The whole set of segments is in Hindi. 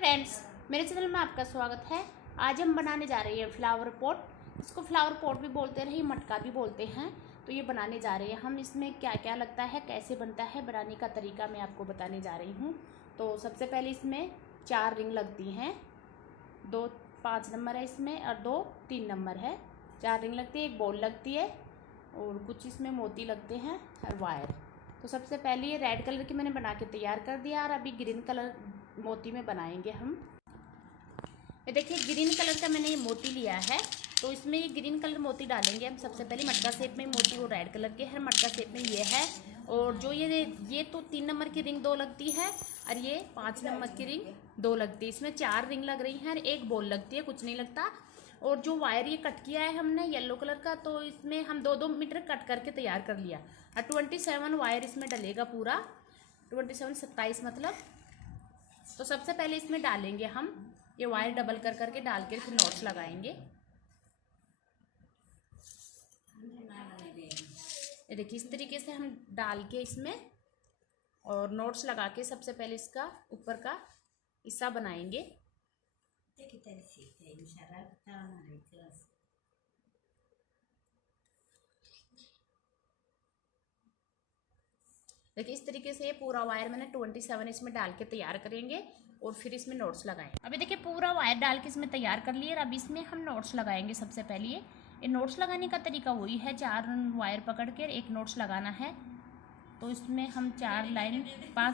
फ्रेंड्स, मेरे चैनल में आपका स्वागत है। आज हम बनाने जा रहे हैं फ्लावर पॉट। इसको फ्लावर पॉट भी बोलते हैं, मटका भी बोलते हैं। तो ये बनाने जा रहे हैं हम। इसमें क्या क्या लगता है, कैसे बनता है, बनाने का तरीका मैं आपको बताने जा रही हूँ। तो सबसे पहले इसमें 4 रिंग लगती हैं। 2 5 नंबर है इसमें और 2 3 नंबर है। 4 रिंग लगती है, एक बॉल लगती है और कुछ इसमें मोती लगते हैं और वायर। तो सबसे पहले ये रेड कलर की मैंने बना के तैयार कर दिया और अभी ग्रीन कलर मोती में बनाएंगे हम। ये देखिए ग्रीन कलर का मैंने ये मोती लिया है। तो इसमें ये ग्रीन कलर मोती डालेंगे हम। सबसे पहले मटका शेप में मोती, वो रेड कलर के है, मटका शेप में ये है। और जो ये तो 3 नंबर की रिंग 2 लगती है और ये 5 नंबर की रिंग 2 लगती है। इसमें 4 रिंग लग रही हैं और एक बॉल लगती है, कुछ नहीं लगता। और जो वायर ये कट किया है हमने येलो कलर का, तो इसमें हम 2-2 मीटर कट करके तैयार कर लिया। और 27 वायर इसमें डलेगा पूरा, 27 मतलब। तो सबसे पहले इसमें डालेंगे हम ये वायर डबल कर करके डाल के फिर नॉट्स लगाएंगे। ये देखिए इस तरीके से हम डाल के इसमें और नॉट्स लगा के सबसे पहले इसका ऊपर का हिस्सा बनाएंगे। देखिए इस तरीके से ये पूरा वायर मैंने 27 इसमें डाल के तैयार करेंगे और फिर इसमें नोट्स लगाएंगे। अभी देखिए पूरा वायर डाल के इसमें तैयार कर लिए और अब इसमें हम नोट्स लगाएंगे। सबसे पहले ये नोट्स लगाने का तरीका वही है, 4 वायर पकड़ के एक नोट्स लगाना है। तो इसमें हम 5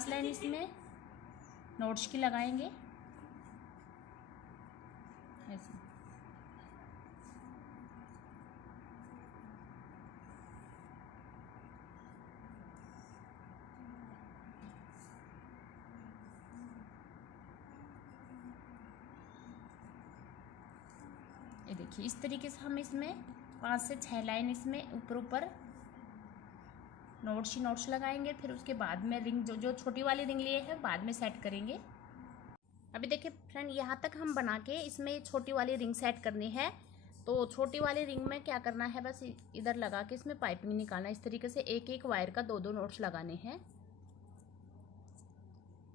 लाइन इसमें नोट्स की लगाएंगे ऐसे। ये देखिए इस तरीके से हम इसमें 5 से 6 लाइन इसमें ऊपर नोट्स लगाएंगे। फिर उसके बाद में रिंग जो छोटी वाली रिंग लिए है बाद में सेट करेंगे। अभी देखिए फ्रेंड, यहाँ तक हम बना के इसमें छोटी वाली रिंग सेट करनी है। तो छोटी वाली रिंग में क्या करना है, बस इधर लगा के इसमें पाइपिंग निकालना है। इस तरीके से एक एक वायर का 2-2 नोट्स लगाने हैं।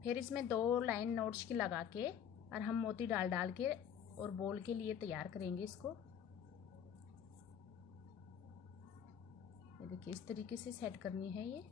फिर इसमें 2 लाइन नोट्स की लगा के और हम मोती डाल के और बॉल के लिए तैयार करेंगे इसको। ये देखिए इस तरीके से सेट करनी है ये।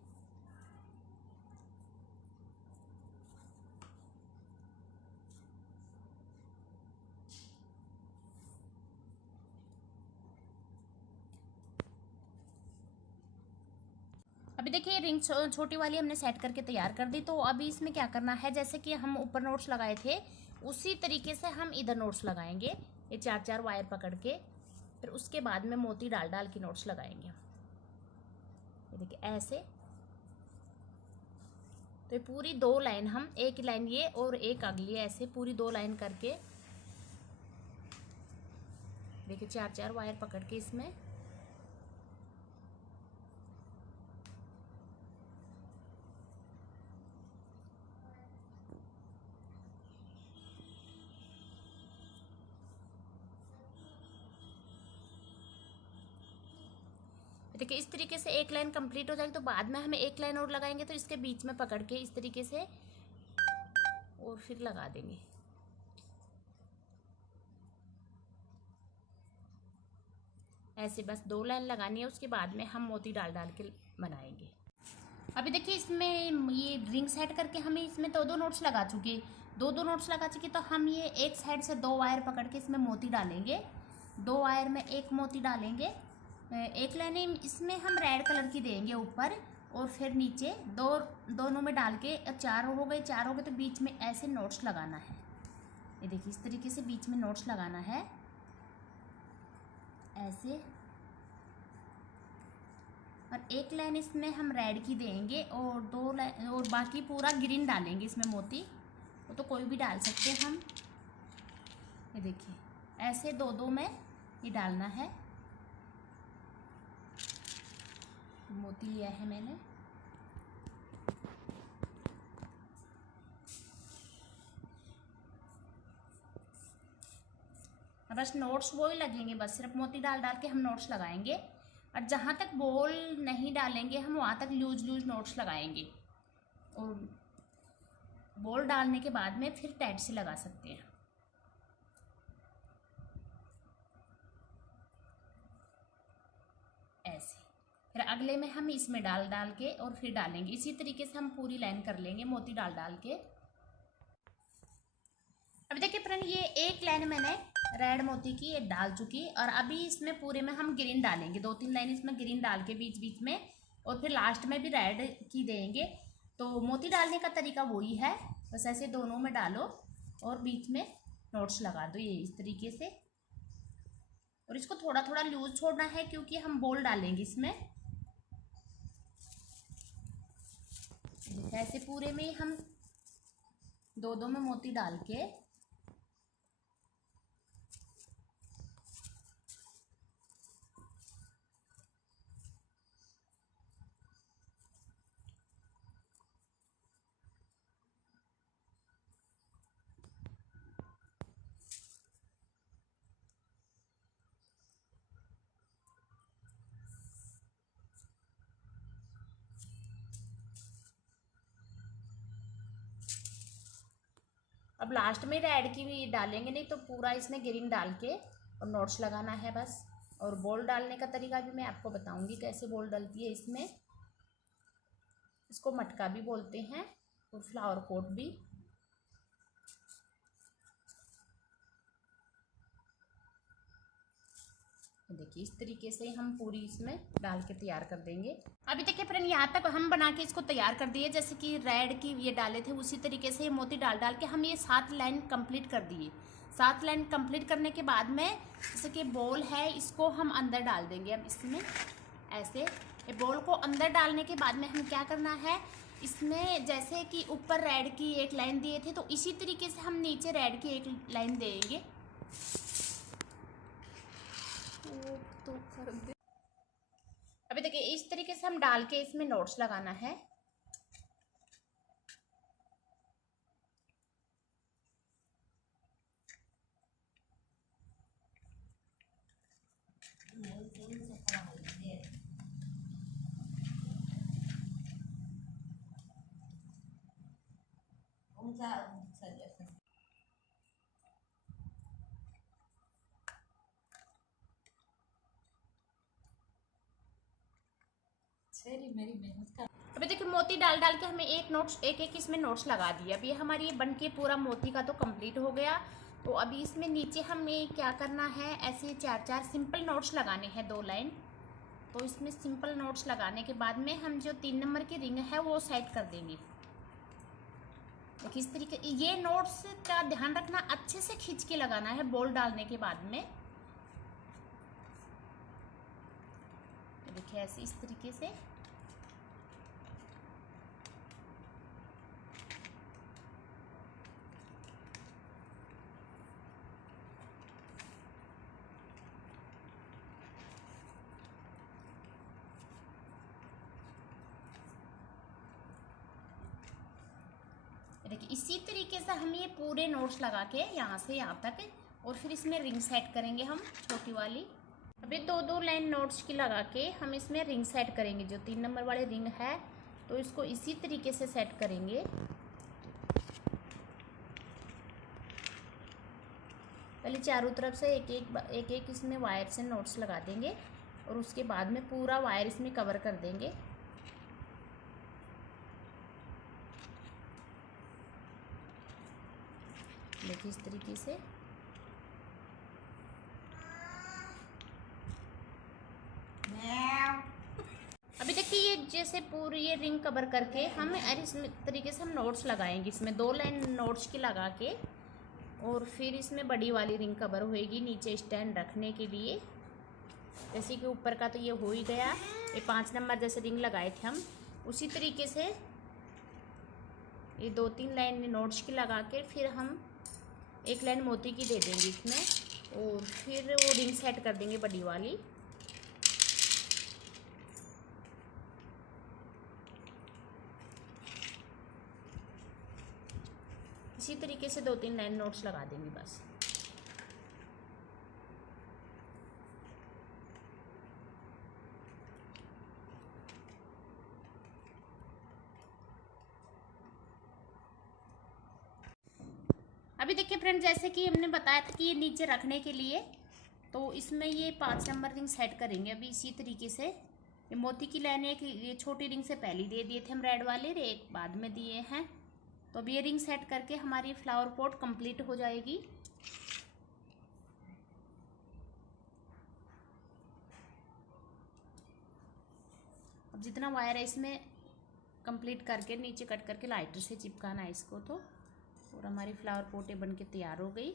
अभी देखिए रिंग छोटी वाली हमने सेट करके तैयार कर दी। तो अभी इसमें क्या करना है, जैसे कि हम ऊपर नोट्स लगाए थे उसी तरीके से हम इधर नोट्स लगाएंगे, ये 4-4 वायर पकड़ के। फिर उसके बाद में मोती डाल के नोट्स लगाएंगे। ये देखिए ऐसे। तो ये पूरी 2 लाइन हम, एक लाइन ये और एक अगली, ऐसे पूरी 2 लाइन करके देखिए 4-4 वायर पकड़ के इसमें देखिए इस तरीके से एक लाइन कंप्लीट हो जाएगी। तो बाद में हमें एक लाइन और लगाएंगे, तो इसके बीच में पकड़ के इस तरीके से और फिर लगा देंगे ऐसे। बस 2 लाइन लगानी है, उसके बाद में हम मोती डाल के बनाएंगे। अभी देखिए इसमें ये रिंग सेट करके हमें इसमें 2-2 नोट्स लगा चुके, 2-2 नोट्स लगा चुके। तो हम ये एक साइड से 2 वायर पकड़ के इसमें मोती डालेंगे। 2 वायर में एक मोती डालेंगे। एक लाइन इसमें हम रेड कलर की देंगे ऊपर और फिर नीचे दोनों में डाल के 4 हो गए। 4 हो गए तो बीच में ऐसे नोट्स लगाना है। ये देखिए इस तरीके से बीच में नोट्स लगाना है ऐसे। और एक लाइन इसमें हम रेड की देंगे और 2 लाइन और बाकी पूरा ग्रीन डालेंगे इसमें मोती। वो तो कोई भी डाल सकते हैं हम। ये देखिए ऐसे 2-2 में ये डालना है। मोती लिया है मैंने। बस नोट्स वो ही लगेंगे, बस सिर्फ मोती डाल के हम नोट्स लगाएंगे। और जहाँ तक बॉल नहीं डालेंगे हम वहाँ तक लूज नोट्स लगाएंगे। और बॉल डालने के बाद में फिर टाइट से लगा सकते हैं। ऐसे फिर अगले में हम इसमें डाल डाल के और फिर डालेंगे। इसी तरीके से हम पूरी लाइन कर लेंगे मोती डाल डाल के। अभी देखिए फ्रेंड, ये एक लाइन मैंने रेड मोती की ये डाल चुकी और अभी इसमें पूरे में हम ग्रीन डालेंगे। 2-3 लाइन इसमें ग्रीन डाल के बीच बीच में, और फिर लास्ट में भी रेड की देंगे। तो मोती डालने का तरीका वही है, बस ऐसे दोनों में डालो और बीच में नोट्स लगा दो ये इस तरीके से। और इसको थोड़ा थोड़ा लूज छोड़ना है क्योंकि हम बॉल डालेंगे इसमें। ऐसे पूरे में हम दो दो में मोती डाल के अब लास्ट में रेड की भी डालेंगे, नहीं तो पूरा इसमें ग्रीन डाल के और नोट्स लगाना है बस। और बॉल डालने का तरीका भी मैं आपको बताऊंगी कैसे बॉल डलती है इसमें। इसको मटका भी बोलते हैं और फ्लावर पॉट भी। देखिए इस तरीके से हम पूरी इसमें डाल के तैयार कर देंगे। अभी देखिए फ्रेंड, यहाँ तक हम बना के इसको तैयार कर दिए। जैसे कि रेड की ये डाले थे उसी तरीके से मोती डाल डाल के हम ये 7 लाइन कंप्लीट कर दिए। 7 लाइन कंप्लीट करने के बाद में जैसे कि बॉल है इसको हम अंदर डाल देंगे। अब इसमें ऐसे ये बॉल को अंदर डालने के बाद में हम क्या करना है, इसमें जैसे कि ऊपर रेड की एक लाइन दिए थे तो इसी तरीके से हम नीचे रेड की एक लाइन देंगे। तो कर दे। अभी देखिए इस तरीके से हम डाल के इसमें नोट्स लगाना है। मेरी मेहनत का अभी देखिए मोती डाल डाल के हमें एक एक इसमें नोट्स लगा दिए। अब ये हमारी ये बन के पूरा मोती का तो कंप्लीट हो गया। तो अभी इसमें नीचे हमें क्या करना है, ऐसे 4-4 सिंपल नोट्स लगाने हैं 2 लाइन। तो इसमें सिंपल नोट्स लगाने के बाद में हम जो 3 नंबर की रिंग है वो सेट कर देंगे। देखिए इस तरीके ये नोट्स का ध्यान रखना, अच्छे से खींच के लगाना है बॉल डालने के बाद में। देखिए ऐसे इस तरीके से। देखिए इसी तरीके से हम ये पूरे नोट्स लगा के यहाँ से यहाँ तक, और फिर इसमें रिंग सेट करेंगे हम छोटी वाली। अभी 2-2 लाइन नोट्स की लगा के हम इसमें रिंग सेट करेंगे। जो 3 नंबर वाले रिंग है तो इसको इसी तरीके से सेट करेंगे। पहले चारों तरफ से एक एक इसमें वायर से नोट्स लगा देंगे और उसके बाद में पूरा वायर इसमें कवर कर देंगे। देखिए इस तरीके से। अभी देखिए ये जैसे पूरी ये रिंग कवर करके हम इस तरीके से हम नोट्स लगाएंगे। इसमें 2 लाइन नोट्स की लगा के और फिर इसमें बड़ी वाली रिंग कवर होएगी नीचे स्टैंड रखने के लिए। जैसे कि ऊपर का तो ये हो ही गया, ये 5 नंबर जैसे रिंग लगाए थे हम उसी तरीके से ये 2-3 लाइन नोट्स की लगा के फिर हम एक लाइन मोती की दे देंगे इसमें, और फिर वो रिंग सेट कर देंगे बड़ी वाली। इसी तरीके से 2-3 लाइन नोट्स लगा देंगे बस। फ्रेंड, जैसे कि हमने बताया था कि ये नीचे रखने के लिए, तो इसमें ये 5 नंबर रिंग सेट करेंगे अभी इसी तरीके से। ये मोती की लाइन एक ये छोटी रिंग से पहले दे दिए थे हम रेड वाले, एक बाद में दिए हैं। तो अब ये रिंग सेट करके हमारी फ्लावर पॉट कंप्लीट हो जाएगी। अब जितना वायर है इसमें कंप्लीट करके नीचे कट करके लाइटर से चिपकाना है इसको। तो और हमारी फ्लावर पोटे बन के तैयार हो गई।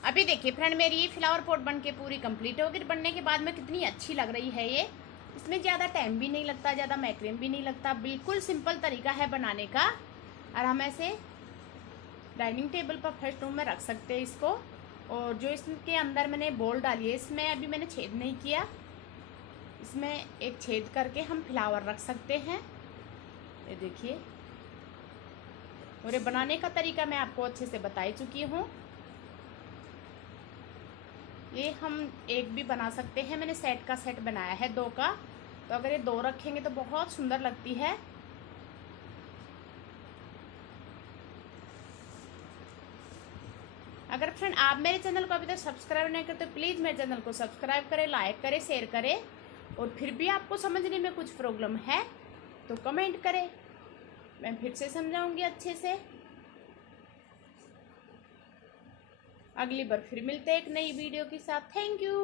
अभी देखिए फ्रेंड, मेरी ये फ्लावर पॉट बन के पूरी कंप्लीट हो गई। बनने के बाद में कितनी अच्छी लग रही है ये। इसमें ज़्यादा टाइम भी नहीं लगता, ज़्यादा मैक्रेम भी नहीं लगता, बिल्कुल सिंपल तरीका है बनाने का। और हम ऐसे डाइनिंग टेबल पर फर्स्ट रूम में रख सकते हैं इसको। और जो इसके अंदर मैंने बॉल डाली है, इसमें अभी मैंने छेद नहीं किया, इसमें एक छेद करके हम फ्लावर रख सकते हैं। ये देखिए, और ये बनाने का तरीका मैं आपको अच्छे से बता ही चुकी हूँ। ये हम एक भी बना सकते हैं। मैंने सेट का सेट बनाया है 2 का, तो अगर ये 2 रखेंगे तो बहुत सुंदर लगती है। अगर फ्रेंड आप मेरे चैनल को अभी तक सब्सक्राइब नहीं करते तो प्लीज़ मेरे चैनल को सब्सक्राइब करें, लाइक करें, शेयर करें। और फिर भी आपको समझने में कुछ प्रॉब्लम है तो कमेंट करें, मैं फिर से समझाऊंगी अच्छे से। अगली बार फिर मिलते हैं एक नई वीडियो के साथ। Thank you.